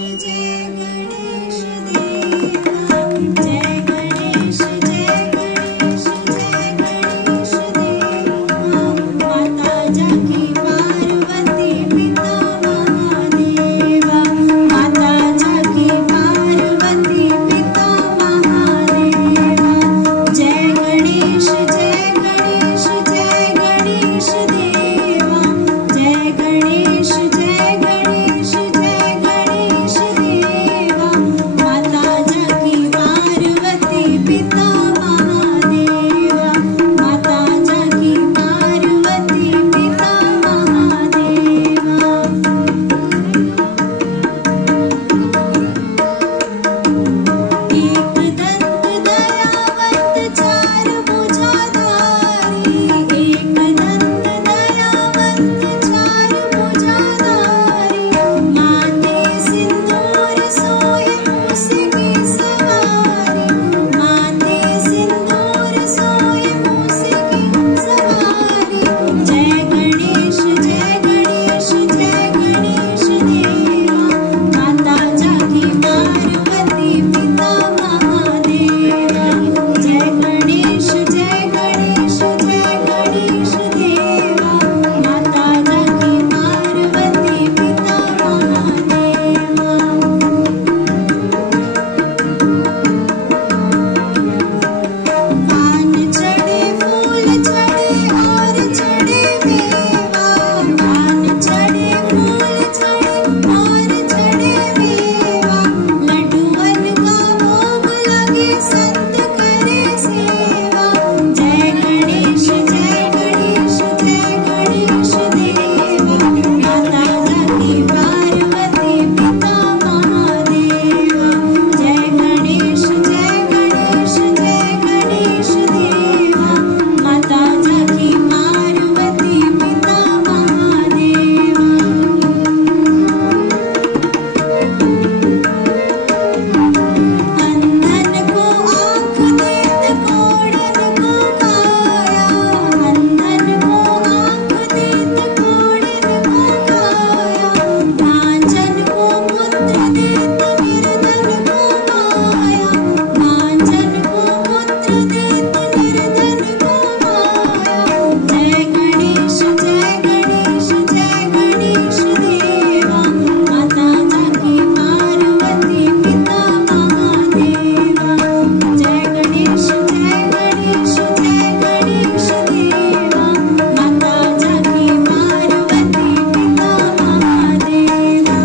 जय गणेश देवा जय गणेश जय गणेश जय गणेश देवा माता जाकी पार्वती पिता महादेवा माता जाकी पार्वती पिता महादेवा जय गणेश जय गणेश जय गणेश देवा जय गणेश जय गणेश जय गणेश देवा माता जाकी पार्वती पिता महादेवा माता जाकी पार्वती पिता महादेवा एक दंत दयावंत चार भुजाधारी एक दंत दयावंत चार भुजाधारी माथे सिंदूर सोए मूसे की सवारी माथे सिंदूर सोए मूसे की सवारी जय गणेश जय गणेश जय गणेश देवा माता जाकी पार्वती पिता महादेवा जय गणेश जय गणेश जय गणेश देवा माता जाकी पार्वती पिता महादेवा कान चढ़े फूल चढ़े और चढ़े मेवा कान चढ़े फूल चढ़े और चढ़े मेवा लड्डूवन का भोग लगे संत करे सेवा जय गणेश जय गणेश जय गणेश देवा माता जाकी पार्वती पिता महादेवा जय गणेश जय गणेश जय गणेश देवा माता जाकी पार्वती पिता महादेवा अंधन को आँख देत कोढ़िन को काया अंधन को आँख देत कोढ़िन को काया भांजन को पुत्र देत निर्धन को माया भांजन को पुत्र देत निर्धन को माया जय गणेश जय गणेश जय गणेश देवा माता जाकी पार्वती पिता महादेवा जय गणेश जय गणेश जय गणेश देवा माता जाकी पार्वती पिता महादेवा